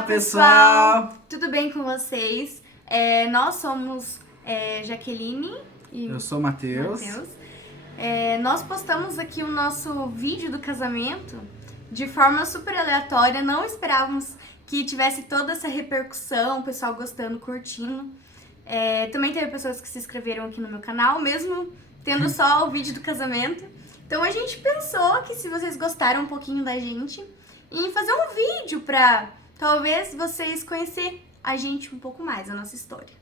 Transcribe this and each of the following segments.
Olá, pessoal! Tudo bem com vocês? Nós somos Jaqueline e Eu sou o Matheus. Nós postamos aqui o nosso vídeo do casamento de forma super aleatória. Não esperávamos que tivesse toda essa repercussão, o pessoal gostando, curtindo. Também teve pessoas que se inscreveram aqui no meu canal, mesmo tendo só o vídeo do casamento. Então a gente pensou que se vocês gostaram um pouquinho da gente, em fazer um vídeo pra talvez vocês conhecerem a gente um pouco mais, a nossa história.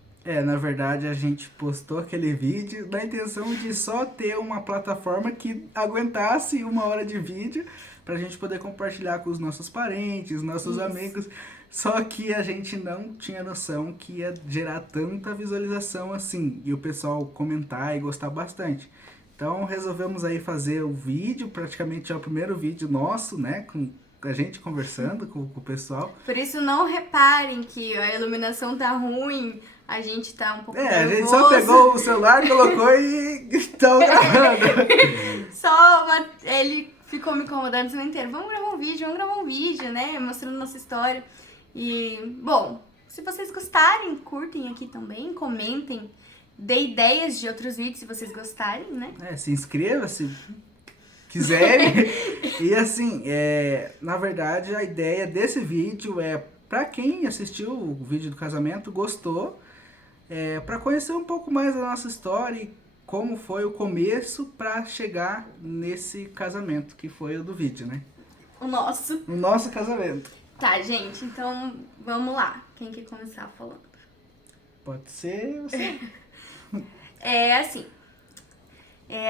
Na verdade a gente postou aquele vídeo na intenção de só ter uma plataforma que aguentasse 1 hora de vídeo pra gente poder compartilhar com os nossos parentes, nossos amigos. Só que a gente não tinha noção que ia gerar tanta visualização assim e o pessoal comentar e gostar bastante. Então resolvemos aí fazer o vídeo, praticamente é o primeiro vídeo nosso, né, com a gente conversando com o pessoal. Por isso não reparem que a iluminação tá ruim, a gente tá um pouco nervoso. A gente só pegou o celular, colocou e estão gravando. Ele ficou me incomodando o semana inteiro. Vamos gravar um vídeo, né, mostrando nossa história. E, bom, se vocês gostarem, curtem aqui também, comentem. Dê ideias de outros vídeos se vocês gostarem, né? Se inscreva se quiserem. E assim, na verdade a ideia desse vídeo é pra quem assistiu o vídeo do casamento, gostou, pra conhecer um pouco mais da nossa história e como foi o começo pra chegar nesse casamento, que foi o do vídeo, né? O nosso casamento. Tá, gente, então vamos lá. Quem quer começar falando? Pode ser você. Assim,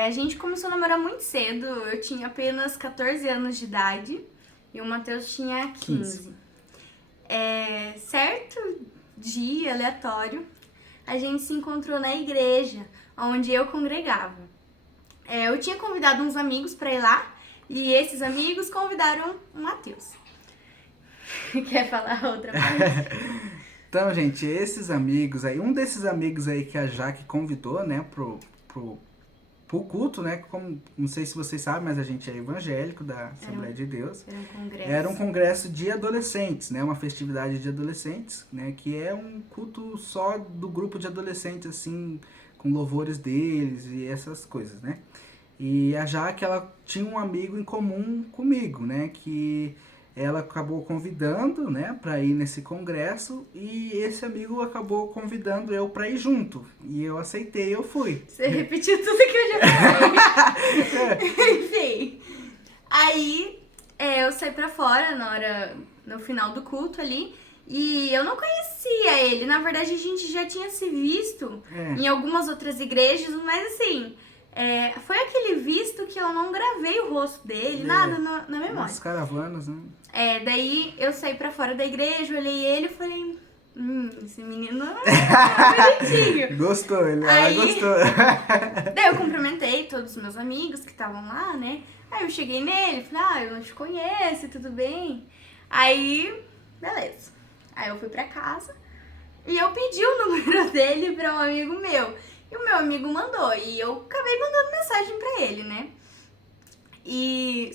a gente começou a namorar muito cedo. Eu tinha apenas 14 anos de idade e o Matheus tinha 15. Certo dia aleatório, a gente se encontrou na igreja onde eu congregava. Eu tinha convidado uns amigos pra ir lá e esses amigos convidaram o Matheus. Quer falar outra parte? Então, gente, esses amigos aí, um desses amigos aí que a Jaque convidou, né, pro culto, né, como, não sei se vocês sabem, mas a gente é evangélico da Assembleia de Deus. Era um congresso de adolescentes, né, uma festividade de adolescentes, né, que é um culto só do grupo de adolescentes, assim, com louvores deles e essas coisas, né. E a Jaque, ela tinha um amigo em comum comigo, né, que ela acabou convidando, né, para ir nesse congresso e esse amigo acabou convidando eu para ir junto. E eu aceitei, eu fui. Você repetiu tudo que eu já falei. Enfim. Aí eu saí pra fora no final do culto ali e eu não conhecia ele. Na verdade, a gente já tinha se visto em algumas outras igrejas, mas assim, foi aquele visto que eu não gravei o rosto dele, nada na memória. Nas caravanas, né? Daí eu saí pra fora da igreja, olhei ele e falei, esse menino é bonitinho. Gostou, ela gostou. Daí eu cumprimentei todos os meus amigos que estavam lá, né? Aí eu cheguei nele, falei, eu te conheço, tudo bem? Aí, beleza. Aí eu fui pra casa e eu pedi o número dele pra um amigo meu. E o meu amigo mandou, e eu acabei mandando mensagem pra ele, né?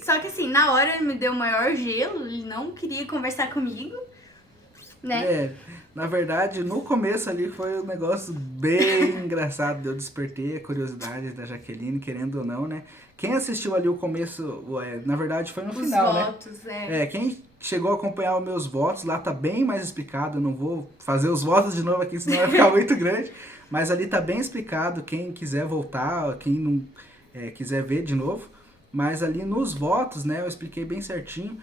Só que assim, na hora ele me deu o maior gelo, ele não queria conversar comigo, né? Na verdade, no começo ali foi um negócio bem engraçado. Eu despertei a curiosidade da Jaqueline, querendo ou não, né? Quem assistiu ali o começo, na verdade foi no final, votos, né? Quem chegou a acompanhar os meus votos, lá tá bem mais explicado. Eu não vou fazer os votos de novo aqui, senão vai ficar muito grande. Mas ali tá bem explicado, quem quiser voltar, quem não quiser ver de novo. Mas ali nos votos, né, eu expliquei bem certinho.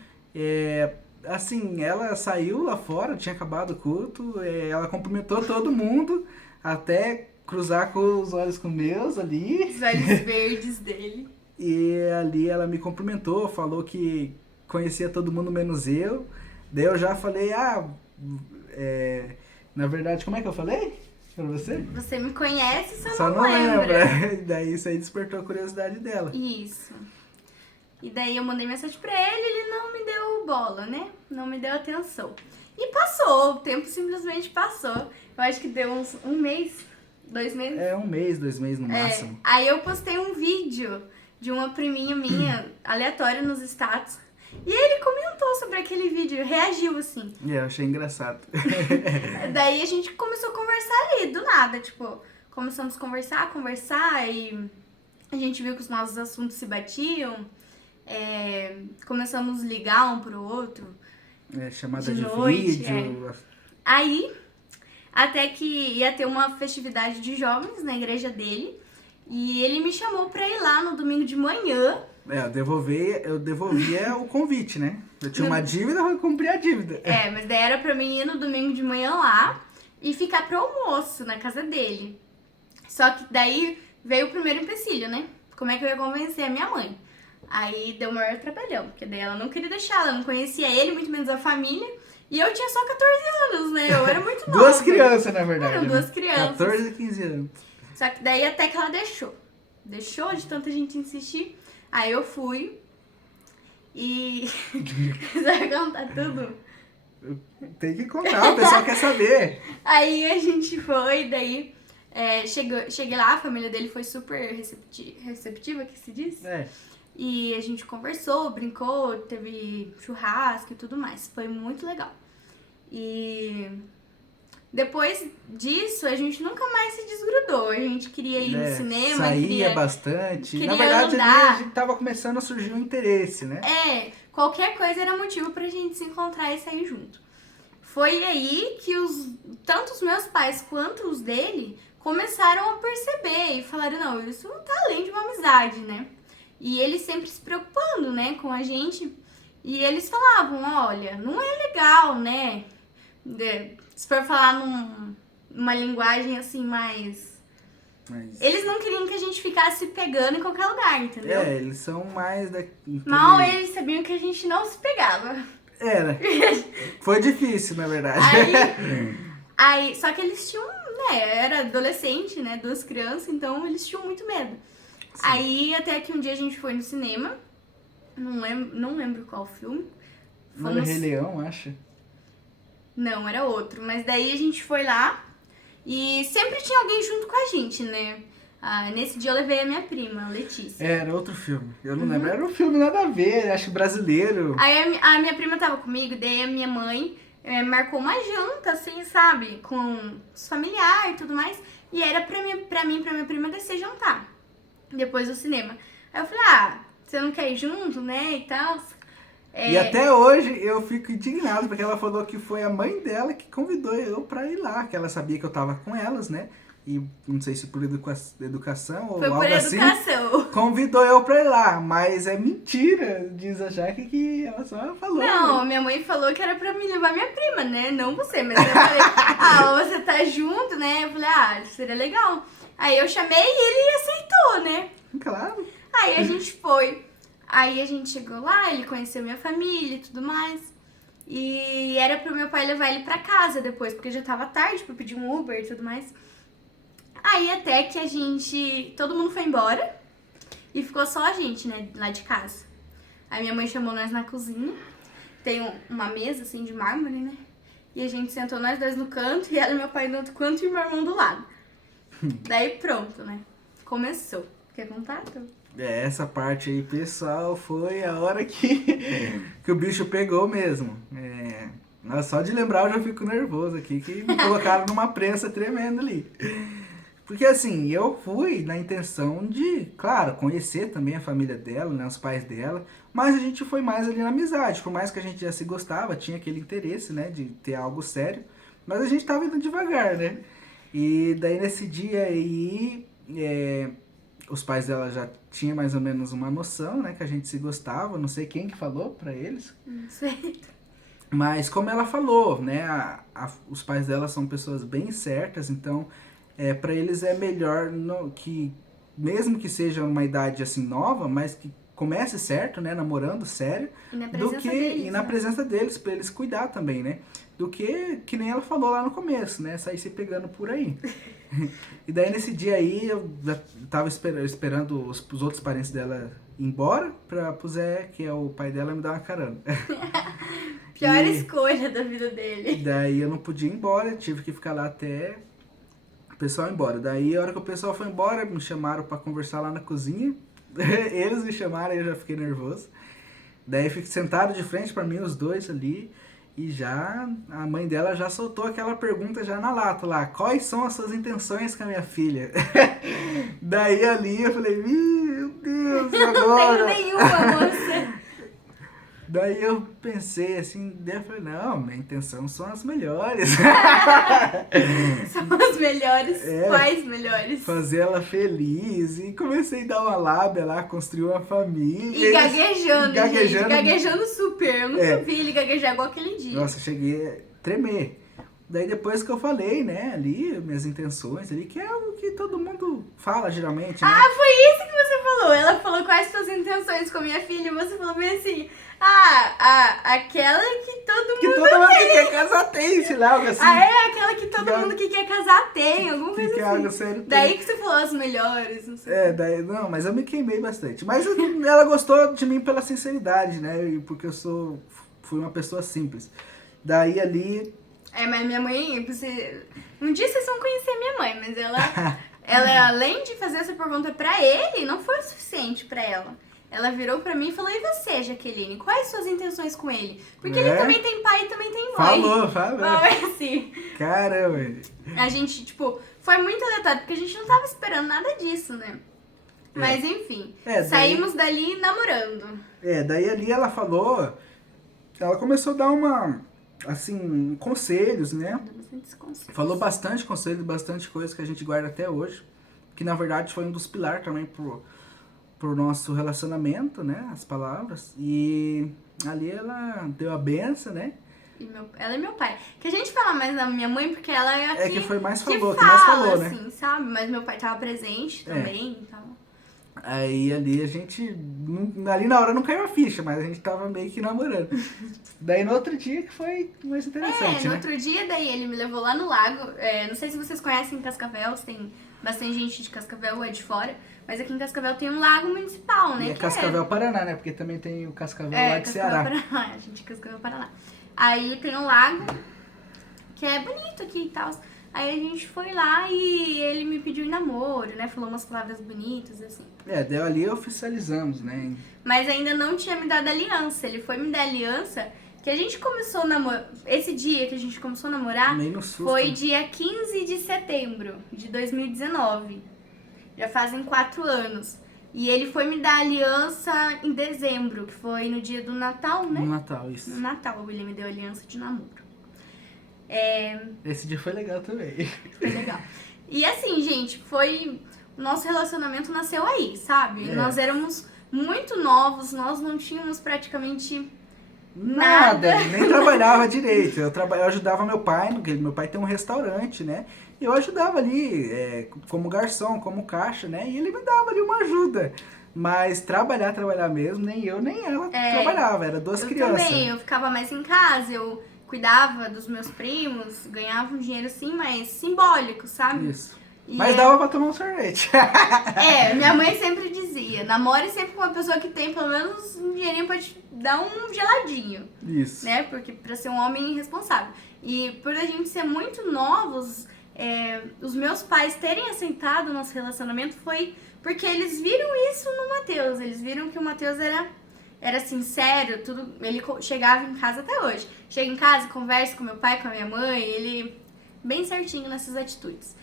Assim, ela saiu lá fora, tinha acabado o culto, ela cumprimentou todo mundo, até cruzar com os olhos com meus ali. Os olhos verdes dele. E ali ela me cumprimentou, falou que conhecia todo mundo menos eu. Daí eu já falei, na verdade, como é que eu falei pra você? Você me conhece, só não lembra. Daí isso aí despertou a curiosidade dela. Isso. E daí eu mandei mensagem pra ele não me deu bola, né? Não me deu atenção. E passou, o tempo simplesmente passou. Eu acho que deu uns 1 mês, 2 meses. 1 mês, 2 meses no máximo. Aí eu postei um vídeo de uma priminha minha, aleatória nos status. E ele comentou sobre aquele vídeo, reagiu assim. Eu achei engraçado. Daí a gente começou a conversar ali, do nada, tipo, começamos a conversar e a gente viu que os nossos assuntos se batiam. Começamos a ligar um pro outro. Chamada de noite, vídeo. Aí, até que ia ter uma festividade de jovens na igreja dele. E ele me chamou pra ir lá no domingo de manhã. Eu devolvia o convite, né? Eu tinha uma dívida, eu cumpri a dívida. Mas daí era pra mim ir no domingo de manhã lá e ficar pro almoço na casa dele. Só que daí veio o primeiro empecilho, né? Como é que eu ia convencer a minha mãe? Aí deu o maior trabalhão, porque daí ela não queria deixar, ela não conhecia ele, muito menos a família. E eu tinha só 14 anos, né? Eu era muito nova. Duas crianças, na verdade. Eram duas crianças. 14 e 15 anos. Só que daí até que ela deixou. Deixou de tanta gente insistir. Aí eu fui e... Você vai contar tudo? Tem que contar, o pessoal quer saber. Aí a gente foi, daí cheguei lá, a família dele foi super receptiva, que se diz? E a gente conversou, brincou, teve churrasco e tudo mais. Foi muito legal. E depois disso, a gente nunca mais se desgrudou. A gente queria ir no cinema. Saía bastante. Queria Na verdade, andar. a gente tava começando a surgir um interesse, né? Qualquer coisa era motivo pra gente se encontrar e sair junto. Foi aí que tanto os meus pais quanto os dele começaram a perceber e falaram, não, isso tá além de uma amizade, né? E eles sempre se preocupando, né, com a gente. E eles falavam, olha, não é legal, né? Se for falar numa linguagem assim mais... Eles não queriam que a gente ficasse pegando em qualquer lugar, entendeu? Eles são mais Mal eles sabiam que a gente não se pegava. Foi difícil, na verdade. Aí, só que eles tinham, era adolescente, né, duas crianças, então eles tinham muito medo. Sim. Aí, até que um dia a gente foi no cinema, não lembro qual filme. Não era Rei Leão, acho. Não, era outro, mas daí a gente foi lá e sempre tinha alguém junto com a gente, né? Nesse dia eu levei a minha prima, a Letícia. Era outro filme, eu não lembro, era um filme nada a ver, acho brasileiro. Aí a minha prima tava comigo, daí a minha mãe marcou uma janta, assim, sabe? Com os familiares e tudo mais. E era pra mim e pra minha prima descer jantar, depois do cinema. Aí eu falei, você não quer ir junto, né, e tal? E até hoje eu fico indignado, porque ela falou que foi a mãe dela que convidou eu pra ir lá, que ela sabia que eu tava com elas, né? E não sei se por educação ou algo assim, convidou eu pra ir lá. Mas é mentira, diz a Jaque, que ela só falou. Não, minha mãe falou que era pra me levar minha prima, né? Não você, mas eu falei, você tá junto, né? Eu falei, seria legal. Aí eu chamei e ele aceitou, né? Claro. Aí a gente foi. Aí a gente chegou lá, ele conheceu minha família e tudo mais. E era pro meu pai levar ele pra casa depois, porque já tava tarde pra pedir um Uber e tudo mais. Aí até que todo mundo foi embora e ficou só a gente, né, lá de casa. Aí minha mãe chamou nós na cozinha, tem uma mesa assim de mármore, né? E a gente sentou nós dois no canto e ela e meu pai no outro canto e meu irmão do lado. Daí pronto, né? Começou. Quer contar? Essa parte aí, pessoal, foi a hora que o bicho pegou mesmo. Só de lembrar eu já fico nervoso aqui, que me colocaram numa prensa tremenda ali. Porque assim, eu fui na intenção de, claro, conhecer também a família dela, né, os pais dela, mas a gente foi mais ali na amizade, por mais que a gente já se gostava, tinha aquele interesse, né, de ter algo sério, mas a gente tava indo devagar, né? E daí nesse dia aí, os pais dela já tinham mais ou menos uma noção, né, que a gente se gostava, não sei quem que falou pra eles. Não sei. Mas como ela falou, né, os pais dela são pessoas bem certas, então... para eles é melhor que, mesmo que seja uma idade assim nova, mas que comece certo, né, namorando sério, na presença deles, para eles cuidar também, né, do que nem ela falou lá no começo, né, sair se pegando por aí. E daí nesse dia aí eu já tava esperando os outros parentes dela ir embora pro Zé, que é o pai dela, me dar uma carona. Pior escolha da vida dele. Daí eu não podia ir embora, tive que ficar lá até o pessoal ir embora. Daí a hora que o pessoal foi embora, me chamaram pra conversar lá na cozinha. Eles me chamaram, aí eu já fiquei nervoso. Daí fica sentado de frente pra mim, os dois ali, e já a mãe dela já soltou aquela pergunta já na lata lá, quais são as suas intenções com a minha filha? Daí ali eu falei, meu Deus, agora... Não tenho nenhuma, moça. Daí eu pensei assim, daí eu falei, não, minha intenção são as melhores. São as melhores, quais melhores? Fazer ela feliz. E comecei a dar uma lábia lá, construir uma família. E gaguejando, gaguejando. gente. Gaguejando super. Eu nunca vi ele gaguejar igual aquele dia. Nossa, eu cheguei a tremer. Daí depois que eu falei, né, ali, minhas intenções ali, que é o que todo mundo fala geralmente, né? Ah, foi isso que você falou. Ela falou quais suas intenções com a minha filha e você falou bem assim, aquela que todo mundo Que todo mundo que quer casar tem, sei lá, algo assim. aquela que todo mundo que quer casar tem, alguma coisa Que assim. algo sério Daí que você falou as melhores, não sei. Daí, não, mas eu me queimei bastante. Mas ela gostou de mim pela sinceridade, né, e porque fui uma pessoa simples. Daí ali... Mas minha mãe, um dia vocês vão conhecer minha mãe, mas ela além de fazer essa pergunta pra ele, não foi o suficiente pra ela. Ela virou pra mim e falou, e você, Jaqueline, quais suas intenções com ele? Porque ele também tem pai e também tem mãe. Falou. Mas assim, Caramba. a gente, foi muito aleatório, porque a gente não tava esperando nada disso, né? Mas enfim, saímos dali namorando. Daí ali ela falou, ela começou a dar assim, conselhos, né? Falou bastante conselhos, bastante coisas que a gente guarda até hoje. Que na verdade foi um dos pilares também pro nosso relacionamento, né? As palavras. E ali ela deu a benção, né? Ela é meu pai. Que a gente fala mais da minha mãe porque ela é a que foi mais que falou, fala, que mais falou, né? assim, sabe? Mas meu pai tava presente também, então... Aí ali a gente, ali na hora não caiu a ficha, mas a gente tava meio que namorando. Daí no outro dia que foi mais interessante, no né? outro dia daí ele me levou lá no lago, não sei se vocês conhecem Cascavel, tem bastante gente de Cascavel, é de fora, mas aqui em Cascavel tem um lago municipal, né? E Cascavel, Paraná, né? Porque também tem o Cascavel lá de Cascavel, Ceará. Paraná, a gente é Cascavel, Paraná. Aí tem um lago, que é bonito aqui e tal. Aí a gente foi lá e ele me pediu em namoro, né? Falou umas palavras bonitas, assim. Deu ali oficializamos, né? Mas ainda não tinha me dado aliança. Ele foi me dar aliança, que a gente começou a namorar... Esse dia que a gente começou a namorar foi dia 15 de setembro de 2019. Já fazem 4 anos. E ele foi me dar aliança em dezembro, que foi no dia do Natal, né? No Natal, isso. No Natal ele me deu aliança de namoro. Esse dia foi legal também. Foi legal. E assim, gente, o nosso relacionamento nasceu aí, sabe? Nós éramos muito novos, nós não tínhamos praticamente nada. Nem trabalhava direito. Eu ajudava meu pai, porque meu pai tem um restaurante, né? E eu ajudava ali como garçom, como caixa, né? E ele me dava ali uma ajuda. Mas trabalhar mesmo, nem eu nem ela trabalhava, era duas crianças. Eu também, eu ficava mais em casa, eu cuidava dos meus primos, ganhava um dinheiro assim, mas simbólico, sabe? Isso. Mas dava pra tomar um sorvete. Minha mãe sempre dizia, namore sempre com uma pessoa que tem pelo menos um dinheirinho pra te dar um geladinho. Isso. Né? Porque pra ser um homem responsável. E por a gente ser muito novos, os meus pais terem aceitado o nosso relacionamento foi porque eles viram isso no Matheus. Eles viram que o Matheus era sincero, tudo. Ele chegava em casa até hoje. Chega em casa, conversa com meu pai, com a minha mãe, ele bem certinho nessas atitudes.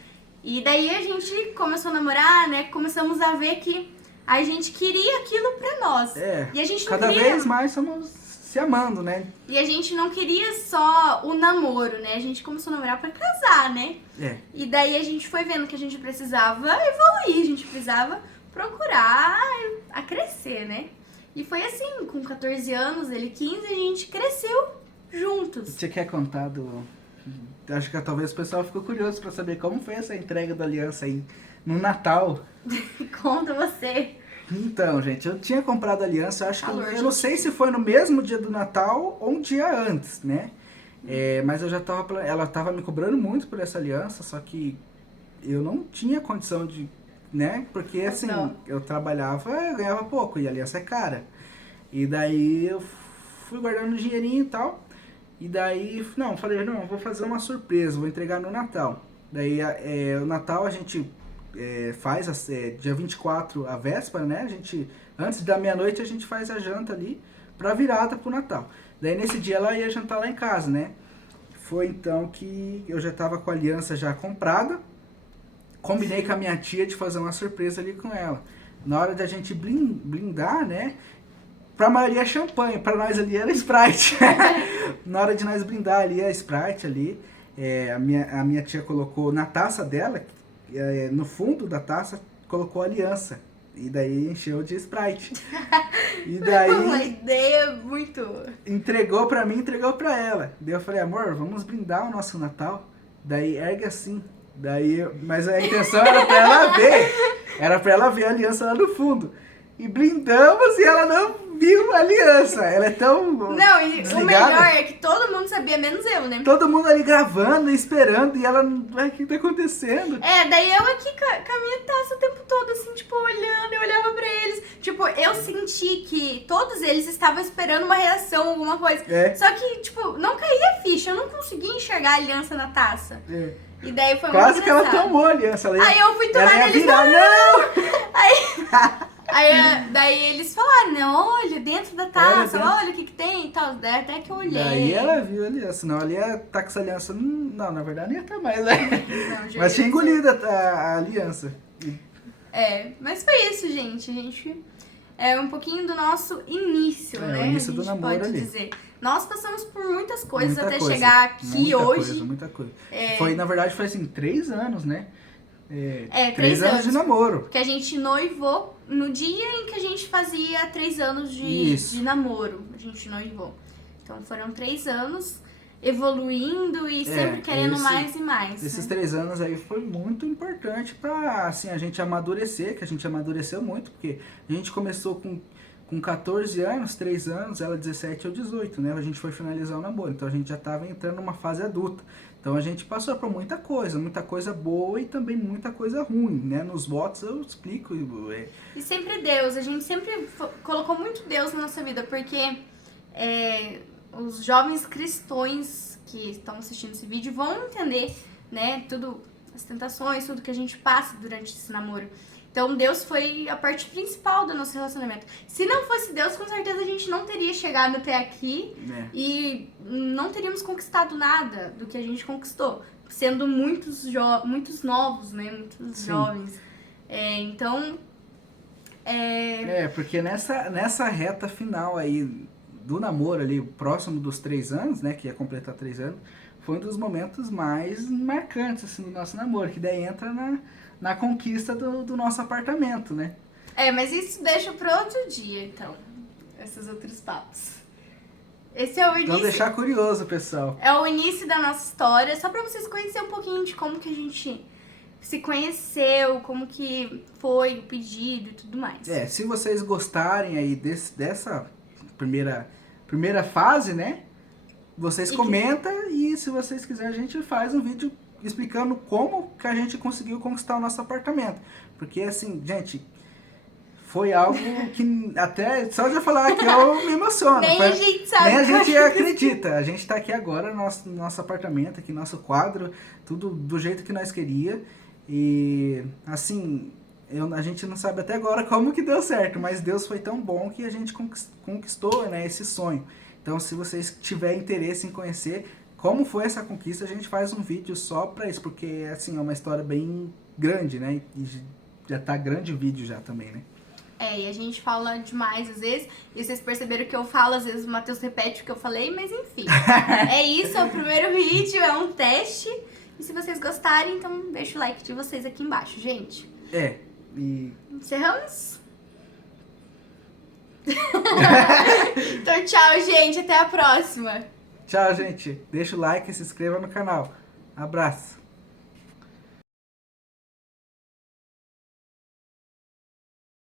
E daí a gente começou a namorar, né? Começamos a ver que a gente queria aquilo pra nós. E a gente não cada vez mais estamos se amando, né? E a gente não queria só o namoro, né? A gente começou a namorar pra casar, né? E daí a gente foi vendo que a gente precisava evoluir, a gente precisava procurar a crescer, né? E foi assim, com 14 anos, ele 15, a gente cresceu juntos. Você quer contar Acho que talvez o pessoal ficou curioso pra saber como foi essa entrega da aliança aí no Natal. Conta você. Então, gente, eu tinha comprado a aliança, eu não sei se foi no mesmo dia do Natal ou um dia antes, né? Mas eu já tava, ela tava me cobrando muito por essa aliança, só que eu não tinha condição de, né? Porque assim, eu trabalhava, eu ganhava pouco e a aliança é cara. E daí eu fui guardando dinheirinho e tal. E daí, falei, vou fazer uma surpresa, vou entregar no Natal. Daí, o Natal a gente faz dia 24 a véspera, né? Antes da meia-noite a gente faz a janta ali pra virada pro Natal. Daí nesse dia ela ia jantar lá em casa, né? Foi então que eu já tava com a aliança já comprada. Combinei com a minha tia de fazer uma surpresa ali com ela. Na hora da gente blindar, né? Pra maioria é champanhe, pra nós ali era Sprite. Na hora de nós brindar ali a Sprite ali, a minha tia colocou na taça dela, no fundo da taça, colocou aliança. E daí encheu de Sprite. E daí... Uma ideia muito... Entregou pra mim, entregou pra ela. Daí eu falei, amor, vamos brindar o nosso Natal? Daí ergue assim. Mas a intenção era pra ela ver. Era pra ela ver a aliança lá no fundo. E brindamos e ela não viu a aliança. Ela é tão Não, e desligada. o melhor é que todo mundo sabia, menos eu, né? Todo mundo ali gravando, esperando, e ela, o que tá acontecendo? Daí eu aqui com a minha taça o tempo todo, assim, tipo, olhando, eu olhava pra eles. Tipo, eu senti que todos eles estavam esperando uma reação, alguma coisa. Só que, tipo, não caía a ficha, eu não conseguia enxergar a aliança na taça. E daí foi Quase muito que ela engraçado. tomou a aliança. Aí eu fui tomar ela ia deles, virar, não! Daí eles falaram, né, olha, dentro da taça, dentro. olha o que tem e tal. Daí até que eu olhei. Daí ela viu a aliança, senão ela ia estar com essa aliança. Não, na verdade não ia estar mais, né? Não, já Mas tinha ia engolido a aliança. mas foi isso, gente. A gente... É um pouquinho do nosso início, né? O início do a gente namoro pode ali. dizer. Nós passamos por muitas coisas Muita até coisa, chegar aqui hoje. Muita coisa. Foi, na verdade, foi assim, 3 anos, né? 3 3 anos de namoro. Porque a gente noivou no dia em que a gente fazia 3 anos de namoro. A gente noivou. Então foram 3 anos evoluindo e sempre querendo mais e mais. Esses 3 anos aí foi muito importante pra, assim, a gente amadurecer, que a gente amadureceu muito, porque a gente começou com 14 anos, 3 anos, ela 17 ou 18, né? A gente foi finalizar o namoro, então a gente já tava entrando numa fase adulta. Então a gente passou por muita coisa boa e também muita coisa ruim, né? Nos votos eu explico. E sempre Deus, a gente sempre colocou muito Deus na nossa vida, porque os jovens cristãos que estão assistindo esse vídeo vão entender, né? Tudo, as tentações, tudo que a gente passa durante esse namoro. Então Deus foi a parte principal do nosso relacionamento. Se não fosse Deus, com certeza a gente não teria chegado até aqui e não teríamos conquistado nada do que a gente conquistou. Sendo muitos novos, né? Muitos jovens. Então... porque nessa reta final aí do namoro ali, próximo dos 3 anos, né? Que ia completar 3 anos, foi um dos momentos mais marcantes assim, do nosso namoro. Que daí entra na conquista do nosso apartamento, né? Mas isso deixa para outro dia, então. Esses outros papos. Esse é o início. Vamos deixar curioso, pessoal. É o início da nossa história, só para vocês conhecerem um pouquinho de como que a gente se conheceu, como que foi o pedido e tudo mais. Se vocês gostarem aí dessa primeira fase, né? Vocês comentam e se vocês quiserem a gente faz um vídeo explicando como que a gente conseguiu conquistar o nosso apartamento. Porque assim, gente, foi algo que até só de eu falar aqui eu me emociono. Nem a gente sabe. Nem a gente acredita. A gente tá aqui agora no nosso apartamento, aqui nosso quadro, tudo do jeito que nós queria. E assim, a gente não sabe até agora como que deu certo, mas Deus foi tão bom que a gente conquistou, né, esse sonho. Então, se vocês tiverem interesse em conhecer como foi essa conquista, a gente faz um vídeo só pra isso, porque assim, é uma história bem grande, né? E já tá grande o vídeo já também, né? E a gente fala demais às vezes, e vocês perceberam que eu falo, às vezes o Matheus repete o que eu falei, mas enfim. É isso, é o primeiro vídeo, é um teste. E se vocês gostarem, então deixa o like de vocês aqui embaixo, gente. E... Encerramos? Então tchau, gente, até a próxima. Tchau, gente. Deixa o like e se inscreva no canal. Abraço.